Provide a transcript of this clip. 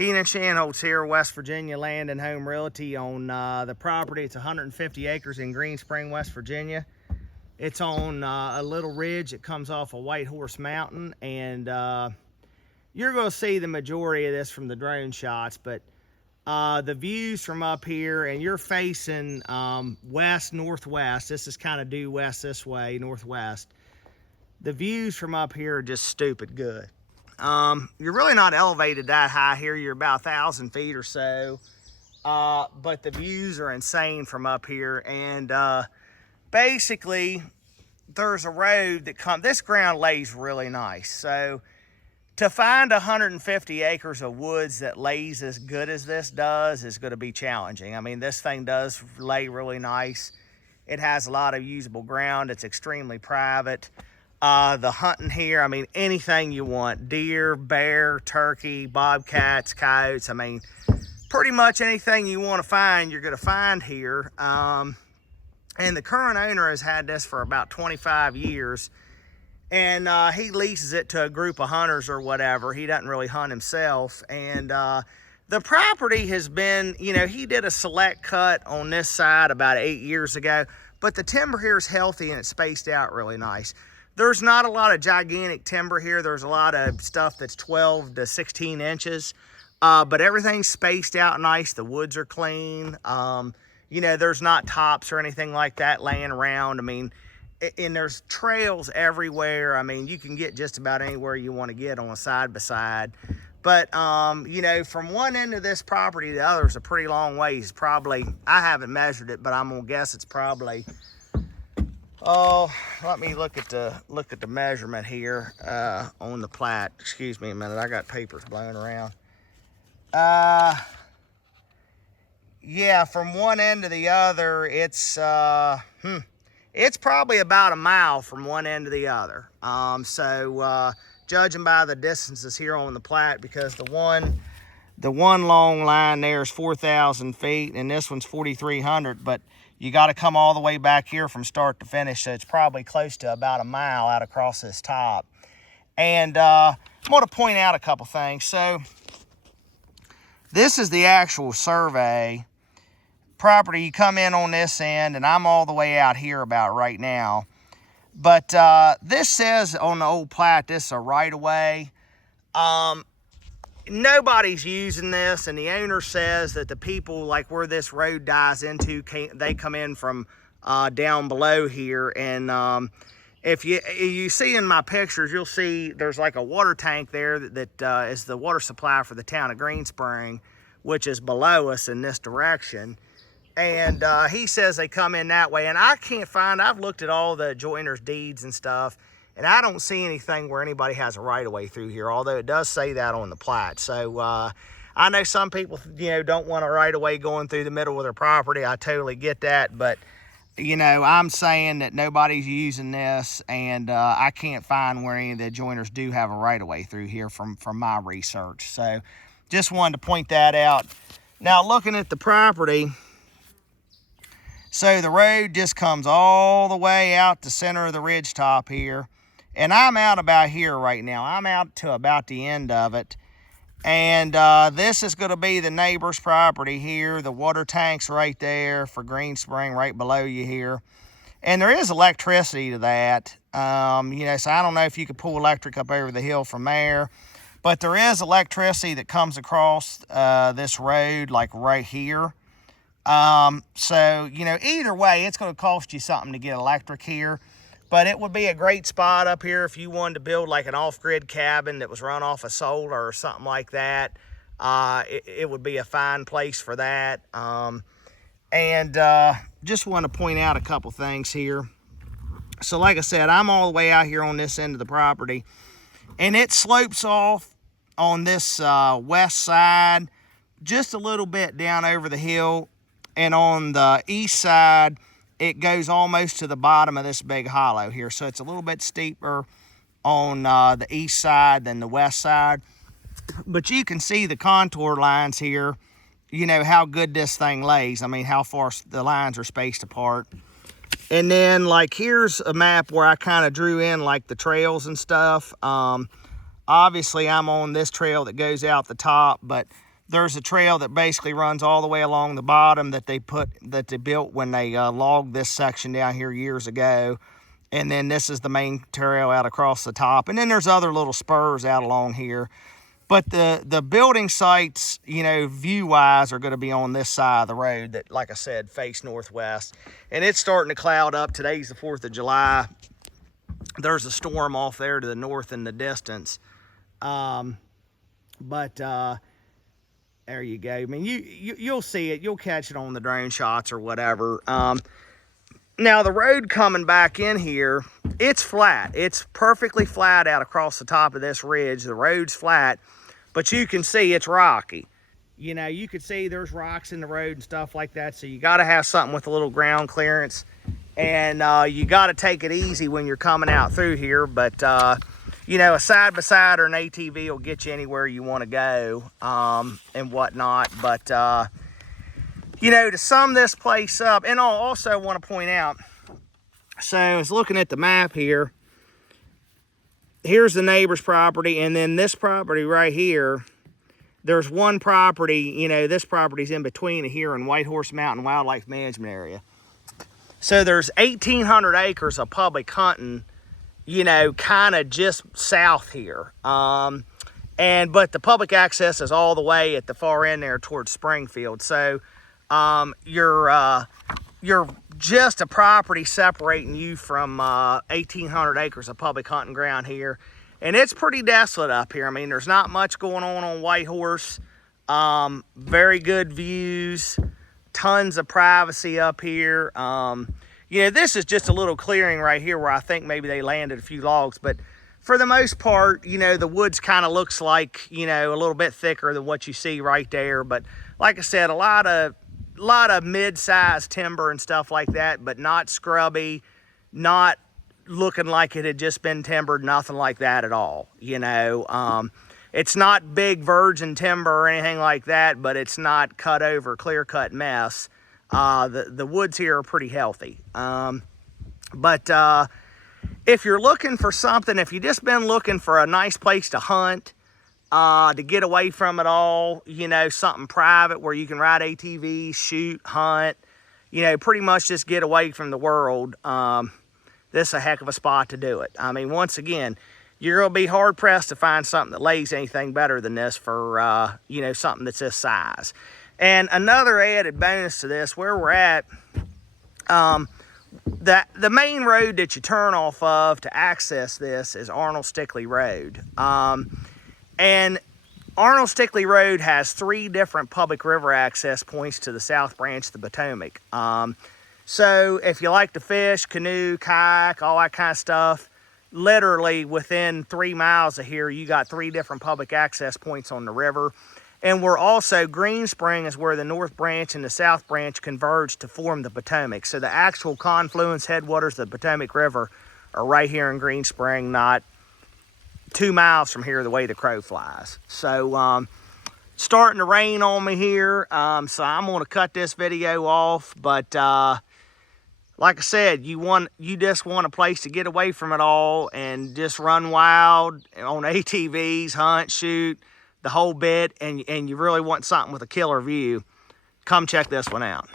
Keenan Shanholtz here, West Virginia Land and Home Realty on the property. It's 150 acres in Green Spring, West Virginia. It's on a little ridge that comes off of White Horse Mountain, and you're going to see the majority of this from the drone shots, but the views from up here, and you're facing west-northwest. This is kind of due west this way, northwest. The views from up here are just stupid good. You're really not elevated that high here. You're about 1,000 feet or so, but the views are insane from up here. And basically, there's a road that comes. This ground lays really nice. So to find 150 acres of woods that lays as good as this does is going to be challenging. I mean, this thing does lay really nice. It has a lot of usable ground. It's extremely private. The hunting here, I mean, anything you want, deer, bear, turkey, bobcats, coyotes, I mean, pretty much anything you want to find, you're going to find here. And the current owner has had this for about 25 years, and he leases it to a group of hunters or whatever. He doesn't really hunt himself. And the property has been, you know, he did a select cut on this side about 8 years ago, but the timber here is healthy and it's spaced out really nice. There's not a lot of gigantic timber here. There's a lot of stuff that's 12 to 16 inches, but everything's spaced out nice. The woods are clean. You know, there's not tops or anything like that laying around. I mean, and there's trails everywhere. I mean, you can get just about anywhere you want to get on a side-by-side. But, you know, from one end of this property to the other is a pretty long ways. Probably, I haven't measured it, but I'm going to guess it's probably... Oh, let me look at the measurement here on the plat. Excuse me a minute, I got papers blowing around. Yeah, from one end to the other, it's probably about a mile from one end to the other. So judging by the distances here on the plat, because the one long line there is 4,000 feet and this one's 4,300, but you got to come all the way back here from start to finish, so it's probably close to about a mile out across this top. And I want to point out a couple things. So this is the actual survey property. You come in on this end, and I'm all the way out here about right now. But this says on the old plat, this is a right-of-way. Nobody's using this, and the owner says that the people, like where this road dies into, they come in from down below here. And if you see in my pictures, you'll see there's like a water tank there that is the water supply for the town of Green Spring, which is below us in this direction. And he says they come in that way, and I can't find, I've looked at all the joiner's deeds and stuff, and I don't see anything where anybody has a right-of-way through here, although it does say that on the plat. So I know some people, you know, don't want a right-of-way going through the middle of their property. I totally get that, but, you know, I'm saying that nobody's using this, and I can't find where any of the joiners do have a right-of-way through here from my research. So just wanted to point that out. Now, looking at the property, so the road just comes all the way out the center of the ridge top here. And I'm out about here right now. I'm out to about the end of it. And this is going to be the neighbor's property here. The water tank's right there for Green Spring, right below you here. And there is electricity to that. You know, so I don't know if you could pull electric up over the hill from there. But there is electricity that comes across this road, like right here. So, you know, either way, it's going to cost you something to get electric here. But it would be a great spot up here if you wanted to build like an off-grid cabin that was run off of solar or something like that. It would be a fine place for that. Just want to point out a couple things here. So like I said, I'm all the way out here on this end of the property. And it slopes off on this west side just a little bit down over the hill. And on the east side, it goes almost to the bottom of this big hollow here. So it's a little bit steeper on the east side than the west side. But you can see the contour lines here, you know, how good this thing lays. I mean, how far the lines are spaced apart. And then, like, here's a map where I kind of drew in, like, the trails and stuff. Obviously, I'm on this trail that goes out the top, but there's a trail that basically runs all the way along the bottom that they built when they logged this section down here years ago. And then this is the main trail out across the top. And then there's other little spurs out along here. But the building sites, you know, view-wise are going to be on this side of the road that, like I said, face northwest. And it's starting to cloud up. Today's the 4th of July. There's a storm off there to the north in the distance. There you go. I mean, you'll see it. You'll catch it on the drone shots or whatever. Now, the road coming back in here, it's flat. It's perfectly flat out across the top of this ridge. The road's flat. But you can see it's rocky. You know, you can see there's rocks in the road and stuff like that. So you got to have something with a little ground clearance. And you got to take it easy when you're coming out through here. But, you know, a side-by-side or an ATV will get you anywhere you want to go and whatnot. But, you know, to sum this place up, and I'll also want to point out, so I was looking at the map here. Here's the neighbor's property, and then this property right here, there's one property, you know, this property's in between here in Whitehorse Mountain Wildlife Management Area. So there's 1,800 acres of public hunting, you know, kind of just south here. But the public access is all the way at the far end there towards Springfield. So you're just a property separating you from 1,800 acres of public hunting ground here. And it's pretty desolate up here. I mean, there's not much going on Whitehorse. Very good views, tons of privacy up here. You know, this is just a little clearing right here where I think maybe they landed a few logs. But for the most part, you know, the woods kind of looks like, you know, a little bit thicker than what you see right there. But like I said, a lot of mid-sized timber and stuff like that, but not scrubby, not looking like it had just been timbered, nothing like that at all. You know, it's not big virgin timber or anything like that, but it's not cut over, clear-cut mess. The woods here are pretty healthy. If you're looking for something, if you've just been looking for a nice place to hunt, to get away from it all, you know, something private where you can ride ATVs, shoot, hunt, you know, pretty much just get away from the world, this is a heck of a spot to do it. I mean, once again, you're going to be hard-pressed to find something that lays anything better than this for, you know, something that's this size. And another added bonus to this, where we're at, the main road that you turn off of to access this is Arnold Stickley Road. And Arnold Stickley Road has 3 different public river access points to the south branch of the Potomac. So if you like to fish, canoe, kayak, all that kind of stuff, literally within 3 miles of here, you got 3 different public access points on the river. And we're also, Green Spring is where the north branch and the south branch converge to form the Potomac. So the actual confluence headwaters of the Potomac River are right here in Green Spring, not 2 miles from here the way the crow flies. So starting to rain on me here, so I'm going to cut this video off. But like I said, you just want a place to get away from it all and just run wild on ATVs, hunt, shoot, the whole bit, and you really want something with a killer view. Come check this one out.